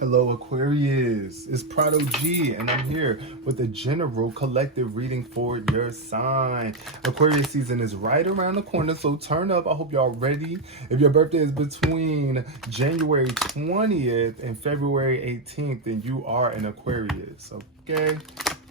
Hello Aquarius, it's Prado G and I'm here with a general collective reading for your sign. Aquarius season is right around the corner, so turn up. I hope y'all ready. If your birthday is between January 20th and February 18th, then you are an Aquarius, okay?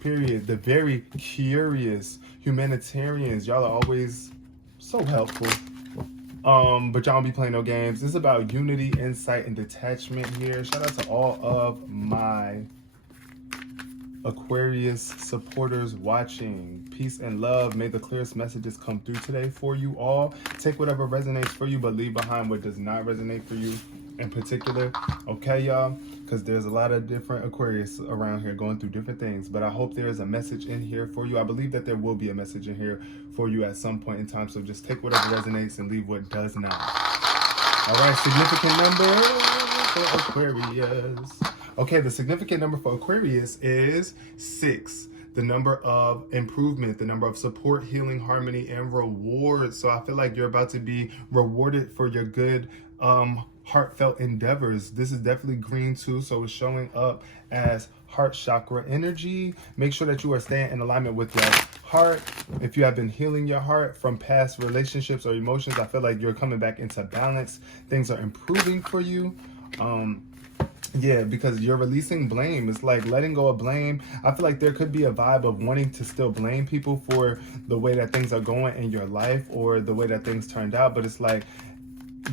Period. The very curious humanitarians, y'all are always so helpful. But y'all don't be playing no games. This is about unity, insight, and detachment here. Shout out to all of my Aquarius supporters watching. Peace and love. May the clearest messages come through today for you all. Take whatever resonates for you, but leave behind what does not resonate for you in particular. Okay, y'all? Because there's a lot of different Aquarius around here going through different things. But I hope there is a message in here for you. I believe that there will be a message in here for you at some point in time. So just take whatever resonates and leave what does not. All right, significant number for Aquarius. Okay, the significant number for Aquarius is 6. The number of improvement, the number of support, healing, harmony, and reward. So I feel like you're about to be rewarded for your good heartfelt endeavors. This is definitely green too, so it's showing up as heart chakra energy. Make sure that you are staying in alignment with your heart. If you have been healing your heart from past relationships or emotions, I feel like you're coming back into balance. Things are improving for you. Yeah, because you're releasing blame. It's like letting go of blame. I feel like there could be a vibe of wanting to still blame people for the way that things are going in your life or the way that things turned out. But it's like,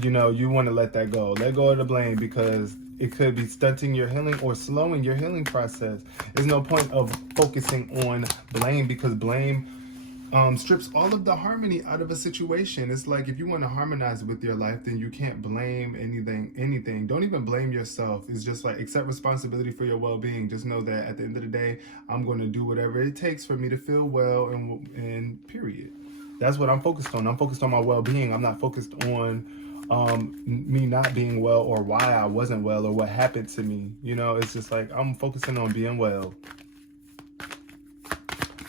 you know, you want to let that go. Let go of the blame because it could be stunting your healing or slowing your healing process. There's no point of focusing on blame because blame strips all of the harmony out of a situation. It's like if you want to harmonize with your life, then you can't blame anything. Don't even blame yourself. It's just like accept responsibility for your well-being. Just know that at the end of the day, I'm going to do whatever it takes for me to feel well and period. That's what I'm focused on. I'm focused on my well-being. I'm not focused on me not being well or why I wasn't well or what happened to me. You know, it's just like I'm focusing on being well.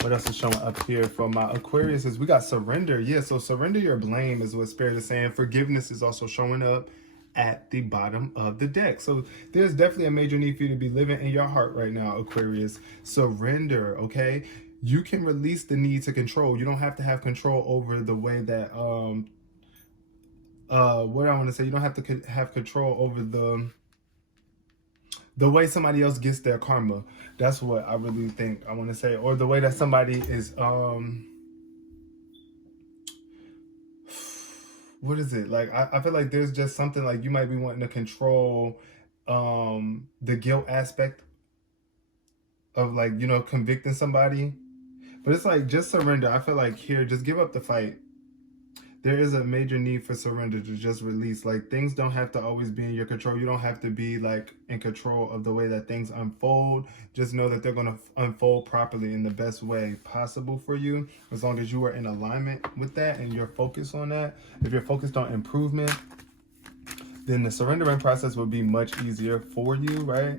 What else is showing up here for my Aquarius is we got surrender. Yeah, so surrender your blame is what Spirit is saying. Forgiveness is also showing up at the bottom of the deck. So there's definitely a major need for you to be living in your heart right now, Aquarius. Surrender, okay? You can release the need to control. You don't have to have control over the way that, what I want to say, you don't have to have control over the way somebody else gets their karma. That's what I really think I want to say. Or the way that somebody is, what is it? Like, I feel like there's just something like you might be wanting to control the guilt aspect of like, you know, convicting somebody. But it's like, just surrender. I feel like here, just give up the fight. There is a major need for surrender to just release. Like things don't have to always be in your control. You don't have to be like in control of the way that things unfold. Just know that they're going to unfold properly in the best way possible for you. As long as you are in alignment with that and you're focused on that. If you're focused on improvement, then the surrendering process will be much easier for you, right?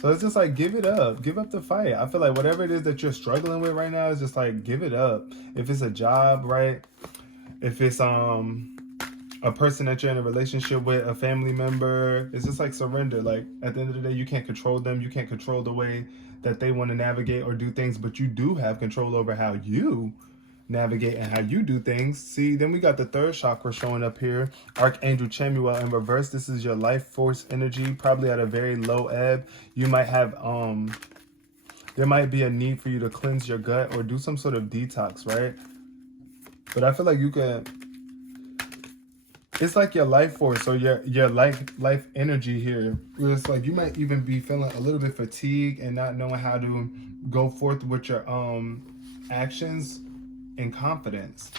So it's just like, give it up. Give up the fight. I feel like whatever it is that you're struggling with right now is just like, give it up. If it's a job, right? If it's a person that you're in a relationship with, a family member, it's just like surrender. Like at the end of the day, you can't control them. You can't control the way that they want to navigate or do things, but you do have control over how you navigate and how you do things. See, then we got the third chakra showing up here. Archangel Chamuel in reverse. This is your life force energy, probably at a very low ebb. You might have there might be a need for you to cleanse your gut or do some sort of detox, right? But I feel like you could, it's like your life force or your life energy here. It's like you might even be feeling a little bit fatigued and not knowing how to go forth with your actions in confidence.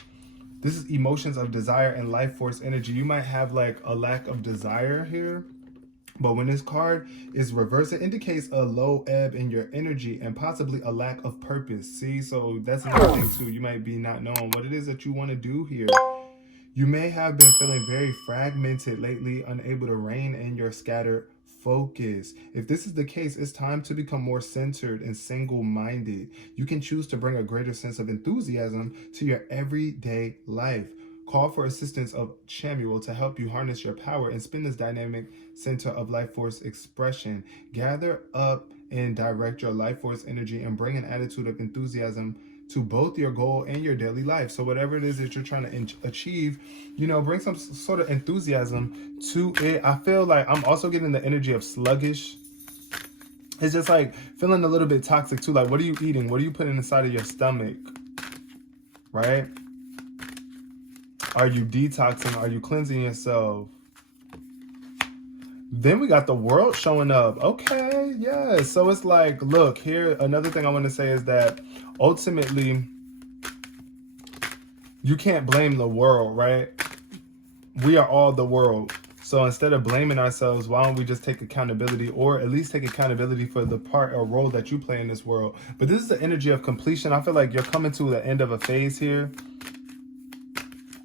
This is emotions of desire and life force energy. You might have like a lack of desire here. But when this card is reversed, it indicates a low ebb in your energy and possibly a lack of purpose. See, so that's another thing too. You might be not knowing what it is that you want to do here. You may have been feeling very fragmented lately, unable to rein in your scattered focus. If this is the case, it's time to become more centered and single-minded. You can choose to bring a greater sense of enthusiasm to your everyday life. Call for assistance of Chamuel to help you harness your power and spin this dynamic center of life force expression. Gather up and direct your life force energy and bring an attitude of enthusiasm to both your goal and your daily life. So whatever it is that you're trying to achieve, you know, bring some sort of enthusiasm to it. I feel like I'm also getting the energy of sluggish. It's just like feeling a little bit toxic too. Like, what are you eating? What are you putting inside of your stomach? Right? Are you detoxing? Are you cleansing yourself? Then we got the world showing up. Okay, yeah. So it's like, look, here, another thing I want to say is that ultimately, you can't blame the world, right? We are all the world. So instead of blaming ourselves, why don't we just take accountability, or at least take accountability for the part or role that you play in this world? But this is the energy of completion. I feel like you're coming to the end of a phase here.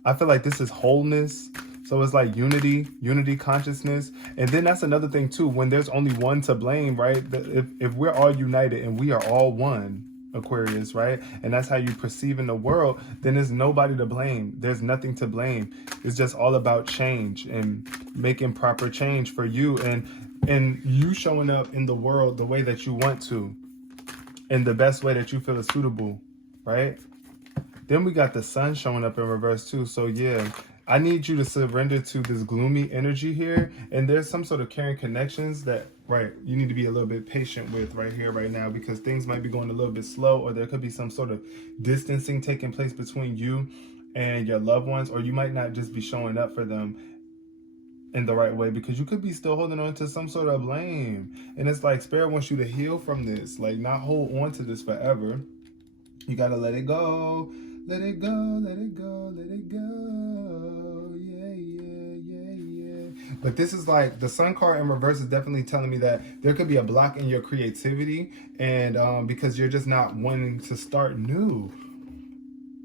I feel like this is wholeness. So it's like unity consciousness. And then that's another thing too, when there's only one to blame, right? If we're all united and we are all one, Aquarius, right? And that's how you perceive in the world, then there's nobody to blame. There's nothing to blame. It's just all about change and making proper change for you, and you showing up in the world the way that you want to, in the best way that you feel is suitable, right? Then we got the sun showing up in reverse too. So yeah, I need you to surrender to this gloomy energy here. And there's some sort of caring connections that, right, you need to be a little bit patient with right here, right now, because things might be going a little bit slow, or there could be some sort of distancing taking place between you and your loved ones, or you might not just be showing up for them in the right way, because you could be still holding on to some sort of blame. And it's like Spirit wants you to heal from this, like not hold on to this forever. You got to let it go. Let it go, let it go, let it go. Yeah, yeah, yeah, yeah. But this is like, the sun card in reverse is definitely telling me that there could be a block in your creativity, and because you're just not wanting to start new.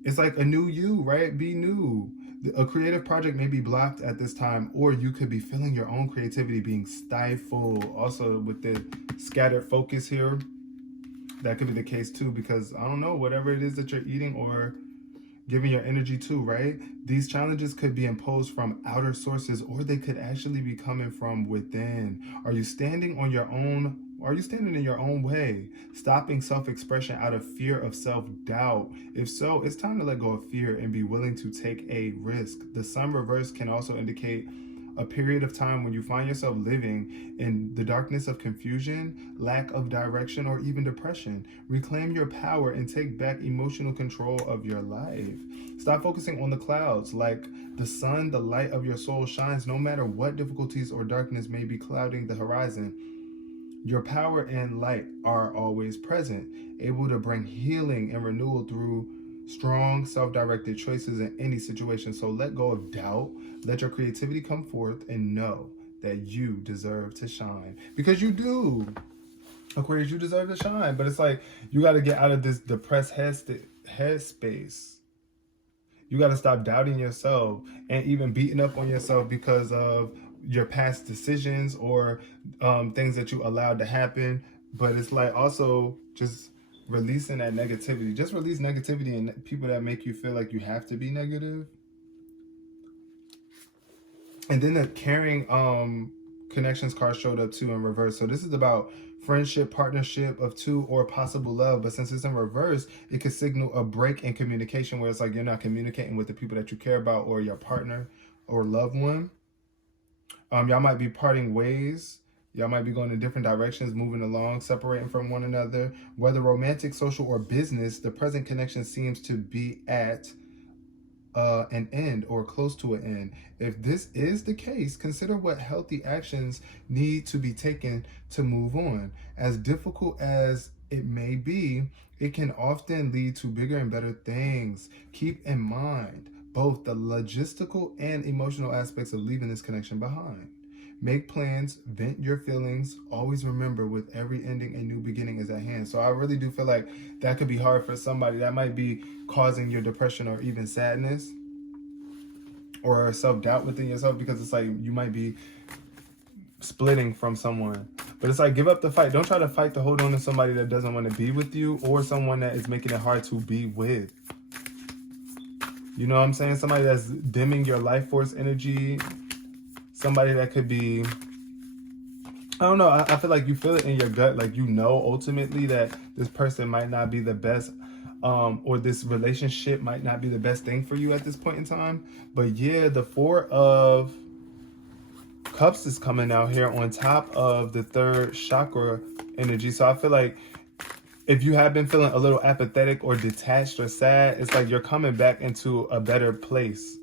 It's like a new you, right? Be new. A creative project may be blocked at this time, or you could be feeling your own creativity being stifled. Also with the scattered focus here, that could be the case too, because I don't know, whatever it is that you're eating or giving your energy to, right? These challenges could be imposed from outer sources, or they could actually be coming from within. Are you standing on your own? Are you standing in your own way? Stopping self-expression out of fear of self-doubt? If so, it's time to let go of fear and be willing to take a risk. The sun reverse can also indicate a period of time when you find yourself living in the darkness of confusion, lack of direction, or even depression. Reclaim your power and take back emotional control of your life. Stop focusing on the clouds. Like the sun, the light of your soul shines no matter what difficulties or darkness may be clouding the horizon. Your power and light are always present, able to bring healing and renewal through strong, self-directed choices in any situation. So let go of doubt, let your creativity come forth, and know that you deserve to shine. Because you do. Aquarius, you deserve to shine. But it's like, you got to get out of this depressed headspace. You got to stop doubting yourself and even beating up on yourself because of your past decisions or things that you allowed to happen. But it's like also just releasing that negativity. Just release negativity and people that make you feel like you have to be negative. And then the caring connections card showed up too in reverse. So this is about friendship, partnership of two, or possible love. But since it's in reverse, it could signal a break in communication, where it's like you're not communicating with the people that you care about, or your partner or loved one. Y'all might be parting ways. Y'all might be going in different directions, moving along, separating from one another. Whether romantic, social, or business, the present connection seems to be at an end or close to an end. If this is the case, consider what healthy actions need to be taken to move on. As difficult as it may be, it can often lead to bigger and better things. Keep in mind both the logistical and emotional aspects of leaving this connection behind. Make plans, vent your feelings. Always remember, with every ending, a new beginning is at hand. So I really do feel like that could be hard for somebody. That might be causing your depression or even sadness or self-doubt within yourself, because it's like you might be splitting from someone. But it's like, give up the fight. Don't try to fight to hold on to somebody that doesn't want to be with you, or someone that is making it hard to be with. You know what I'm saying? Somebody that's dimming your life force energy. Somebody that could be, I don't know, I feel like you feel it in your gut, like you know ultimately that this person might not be the best, or this relationship might not be the best thing for you at this point in time. But yeah, the Four of Cups is coming out here on top of the third chakra energy. So I feel like if you have been feeling a little apathetic or detached or sad, it's like you're coming back into a better place.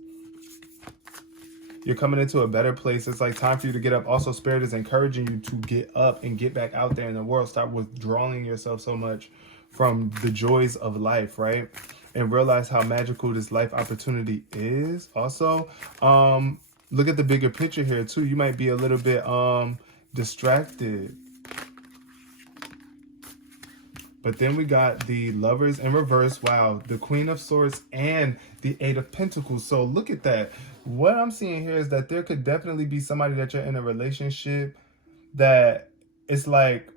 You're coming into a better place. It's like time for you to get up. Also, Spirit is encouraging you to get up and get back out there in the world. Stop withdrawing yourself so much from the joys of life, right? And realize how magical this life opportunity is. Also, look at the bigger picture here too. You might be a little bit distracted. But then we got the Lovers in reverse. Wow, the Queen of Swords and the Eight of Pentacles. So look at that. What I'm seeing here is that there could definitely be somebody that you're in a relationship that it's like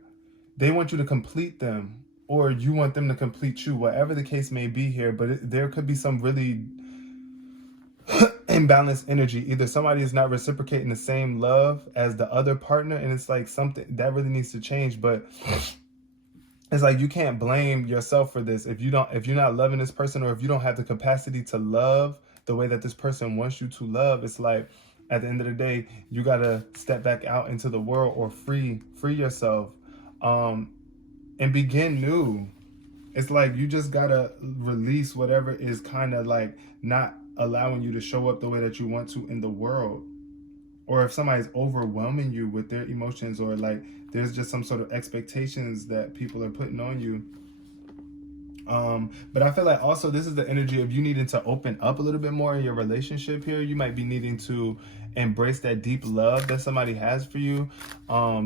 they want you to complete them, or you want them to complete you, whatever the case may be here. But there could be some really imbalanced energy. Either somebody is not reciprocating the same love as the other partner, and it's like something that really needs to change. But it's like you can't blame yourself for this if you're not loving this person, or if you don't have the capacity to love the way that this person wants you to love. It's like at the end of the day, you gotta step back out into the world, or free yourself, and begin new. It's like you just gotta release whatever is kind of like not allowing you to show up the way that you want to in the world. Or if somebody's overwhelming you with their emotions, or like there's just some sort of expectations that people are putting on you. But I feel like also this is the energy of you needing to open up a little bit more in your relationship here. You might be needing to embrace that deep love that somebody has for you,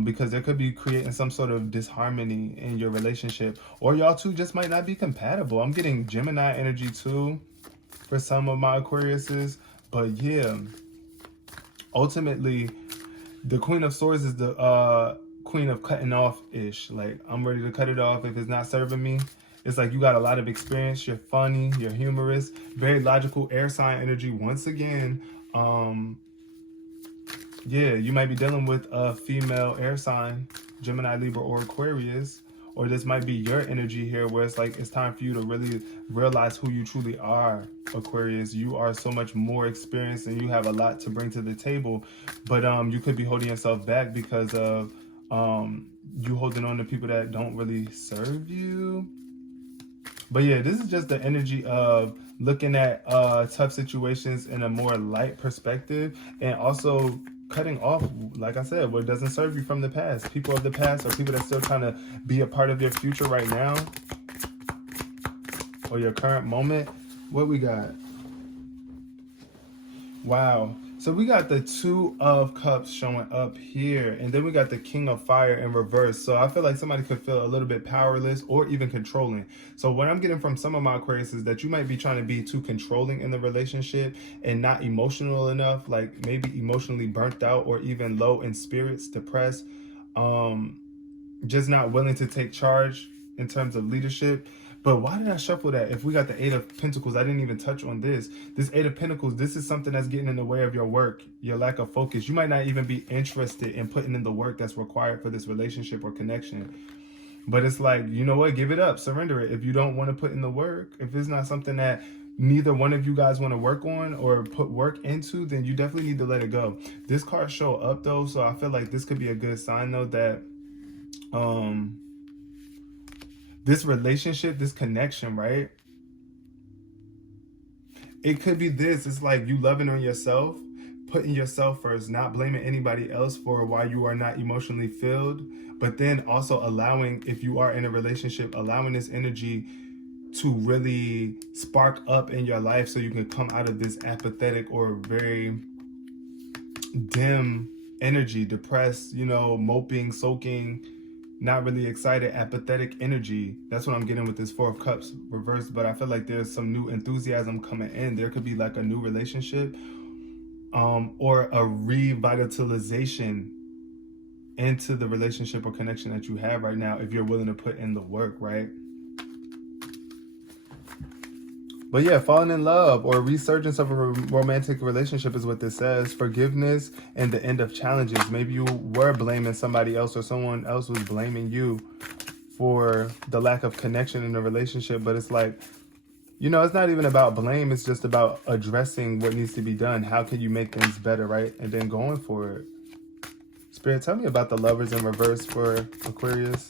because there could be creating some sort of disharmony in your relationship, or y'all two just might not be compatible. I'm getting Gemini energy too for some of my Aquariuses. But yeah, ultimately the Queen of Swords is the queen of cutting off ish. Like, I'm ready to cut it off if it's not serving me. It's like you got a lot of experience, you're funny, you're humorous, very logical, air sign energy once again. Yeah, you might be dealing with a female air sign, Gemini, Libra, or Aquarius. Or this might be your energy here, where it's like it's time for you to really realize who you truly are, Aquarius. You are so much more experienced and you have a lot to bring to the table. But you could be holding yourself back because of you holding on to people that don't really serve you. But yeah, this is just the energy of looking at tough situations in a more light perspective, and also cutting off, like I said, what doesn't serve you from the past. People of the past, or people that still trying to be a part of your future right now, or your current moment. What we got? Wow. So we got the Two of Cups showing up here, and then we got the King of Fire in reverse. So I feel like somebody could feel a little bit powerless or even controlling. So what I'm getting from some of my Aquarius is that you might be trying to be too controlling in the relationship and not emotional enough, like maybe emotionally burnt out or even low in spirits, depressed, just not willing to take charge in terms of leadership. But why did I shuffle that? If we got the Eight of Pentacles, I didn't even touch on this. This Eight of Pentacles, this is something that's getting in the way of your work, your lack of focus. You might not even be interested in putting in the work that's required for this relationship or connection. But it's like, you know what? Give it up. Surrender it. If you don't want to put in the work, if it's not something that neither one of you guys want to work on or put work into, then you definitely need to let it go. This card show up though, so I feel like this could be a good sign though that this relationship, this connection, right? It could be this. It's like you loving on yourself, putting yourself first, not blaming anybody else for why you are not emotionally filled, but then also allowing, if you are in a relationship, allowing this energy to really spark up in your life so you can come out of this apathetic or very dim energy, depressed, you know, moping, soaking, not really excited, apathetic energy. That's what I'm getting with this Four of Cups reversed. But I feel like there's some new enthusiasm coming in. There could be like a new relationship, or a revitalization into the relationship or connection that you have right now, if you're willing to put in the work, right? But yeah, falling in love or resurgence of a romantic relationship is what this says. Forgiveness and the end of challenges. Maybe you were blaming somebody else or someone else was blaming you for the lack of connection in the relationship. But it's like, you know, it's not even about blame. It's just about addressing what needs to be done. How can you make things better, right? And then going for it. Spirit, tell me about the Lovers in reverse for Aquarius.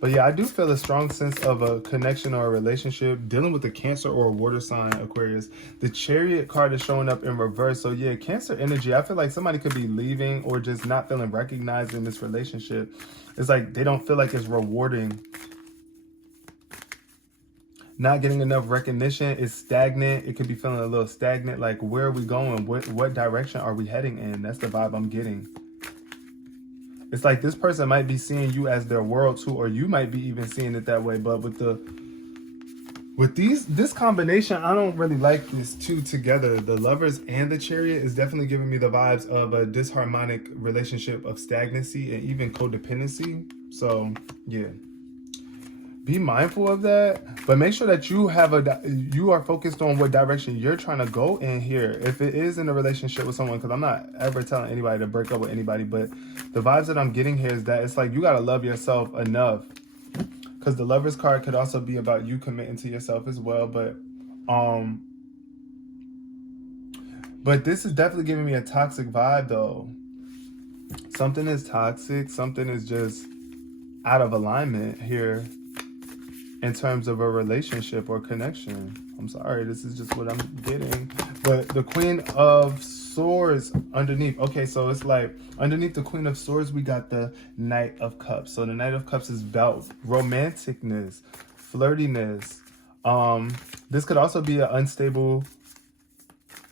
But yeah, I do feel a strong sense of a connection or a relationship dealing with a Cancer or a water sign, Aquarius. The Chariot card is showing up in reverse. So yeah, Cancer energy, I feel like somebody could be leaving or just not feeling recognized in this relationship. It's like they don't feel like it's rewarding. Not getting enough recognition is stagnant. It could be feeling a little stagnant. Like, where are we going? What direction are we heading in? That's the vibe I'm getting. It's like this person might be seeing you as their world too, or you might be even seeing it that way. But with this combination, I don't really like this two together. The Lovers and the Chariot is definitely giving me the vibes of a disharmonic relationship of stagnancy and even codependency. So yeah, be mindful of that, but make sure that you are focused on what direction you're trying to go in here. If it is in a relationship with someone, because I'm not ever telling anybody to break up with anybody, but the vibes that I'm getting here is that it's like you got to love yourself enough, because the Lovers card could also be about you committing to yourself as well. But this is definitely giving me a toxic vibe though. Something is toxic, something is just out of alignment here in terms of a relationship or connection. I'm sorry, this is just what I'm getting. But the Queen of Swords underneath. Okay, so it's like underneath the Queen of Swords, we got the Knight of Cups. So the Knight of Cups is about romanticness, flirtiness. This could also be an unstable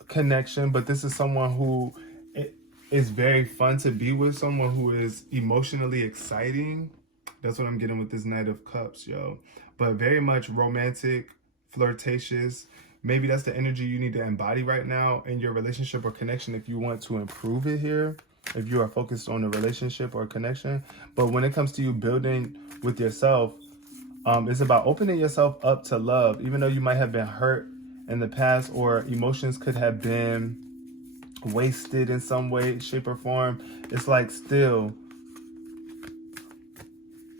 connection, but this is someone who is very fun to be with, someone who is emotionally exciting. That's what I'm getting with this Knight of Cups, yo. But very much romantic, flirtatious. Maybe that's the energy you need to embody right now in your relationship or connection if you want to improve it here, if you are focused on a relationship or connection. But when it comes to you building with yourself, it's about opening yourself up to love, even though you might have been hurt in the past or emotions could have been wasted in some way, shape, or form. It's like still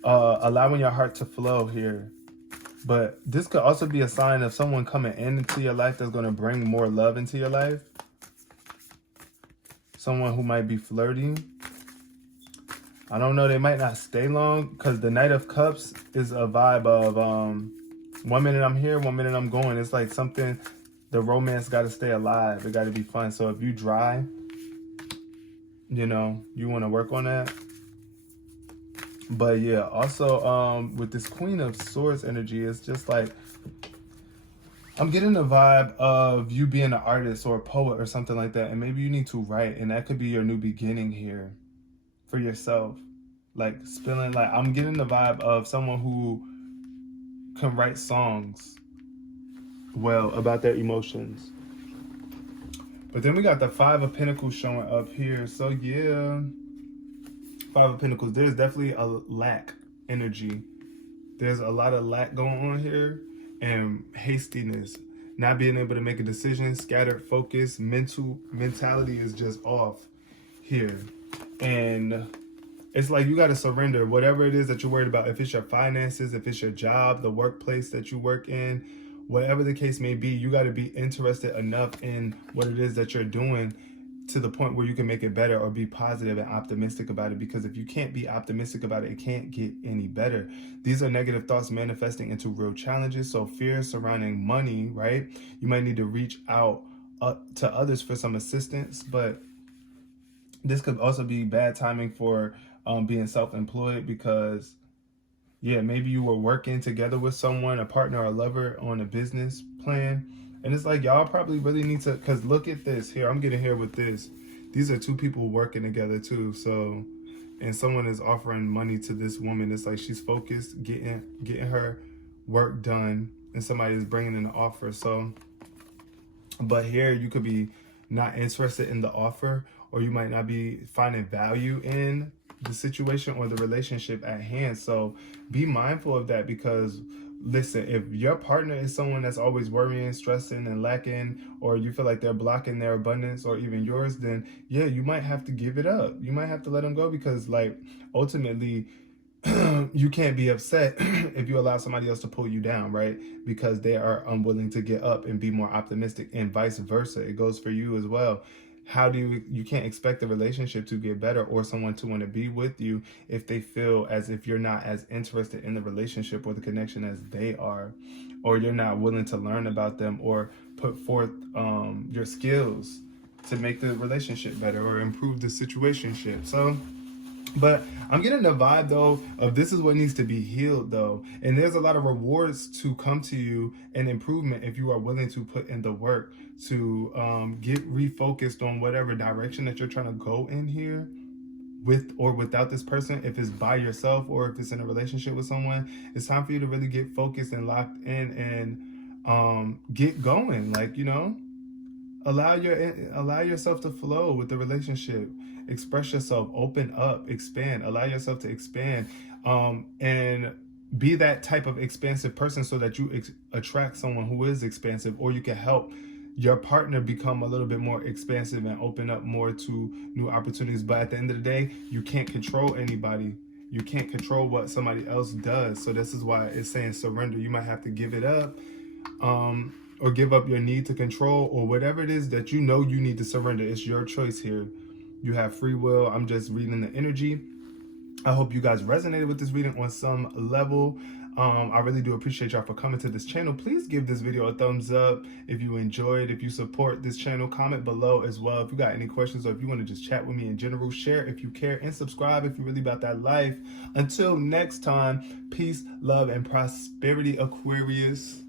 allowing your heart to flow here. But this could also be a sign of someone coming into your life that's going to bring more love into your life. Someone who might be flirting. I don't know, they might not stay long, because the Knight of Cups is a vibe of 1 minute I'm here, 1 minute I'm going. It's like something, the romance got to stay alive. It got to be fun. So if you dry, you know, you want to work on that. But yeah, also with this Queen of Swords energy, it's just like I'm getting the vibe of you being an artist or a poet or something like that, and maybe you need to write, and that could be your new beginning here for yourself. Like spilling, like I'm getting the vibe of someone who can write songs well about their emotions. But then we got the Five of Pentacles showing up here. So yeah, Five of Pentacles, there's definitely a lack energy. There's a lot of lack going on here, and hastiness, not being able to make a decision, scattered focus, mentality is just off here. And it's like you got to surrender whatever it is that you're worried about. If it's your finances, if it's your job, the workplace that you work in, whatever the case may be, you got to be interested enough in what it is that you're doing to the point where you can make it better or be positive and optimistic about it. Because if you can't be optimistic about it, it can't get any better. These are negative thoughts manifesting into real challenges. So fear surrounding money, right? You might need to reach out to others for some assistance, but this could also be bad timing for being self-employed, because yeah, maybe you were working together with someone, a partner or a lover, on a business plan. And it's like, y'all probably really need to, because look at this here. I'm getting here with this. These are two people working together too. So, and someone is offering money to this woman. It's like she's focused, getting her work done, and somebody is bringing in an offer. So, but here you could be not interested in the offer, or you might not be finding value in the situation or the relationship at hand. So be mindful of that, because listen, if your partner is someone that's always worrying, stressing, and lacking, or you feel like they're blocking their abundance or even yours, then yeah, you might have to give it up. You might have to let them go, because like ultimately you can't be upset if you allow somebody else to pull you down, right? Because they are unwilling to get up and be more optimistic, and vice versa. It goes for you as well. How do you can't expect the relationship to get better or someone to want to be with you if they feel as if you're not as interested in the relationship or the connection as they are, or you're not willing to learn about them or put forth your skills to make the relationship better or improve the situationship. So but I'm getting the vibe though of this is what needs to be healed though. And there's a lot of rewards to come to you and improvement if you are willing to put in the work to get refocused on whatever direction that you're trying to go in here, with or without this person. If it's by yourself or if it's in a relationship with someone, it's time for you to really get focused and locked in and get going. Like, you know, allow yourself to flow with the relationship. Express yourself, open up, expand, allow yourself to expand, and be that type of expansive person so that you attract someone who is expansive, or you can help your partner become a little bit more expansive and open up more to new opportunities. But at the end of the day, you can't control anybody. You can't control what somebody else does. So this is why it's saying surrender. You might have to give it up, or give up your need to control, or whatever it is that you know you need to surrender. It's your choice here. You have free will. I'm just reading the energy. I hope you guys resonated with this reading on some level. I really do appreciate y'all for coming to this channel. Please give this video a thumbs up if you enjoyed. If you support this channel, comment below as well. If you got any questions, or if you want to just chat with me in general, share if you care, and subscribe if you're really about that life. Until next time, peace, love, and prosperity, Aquarius.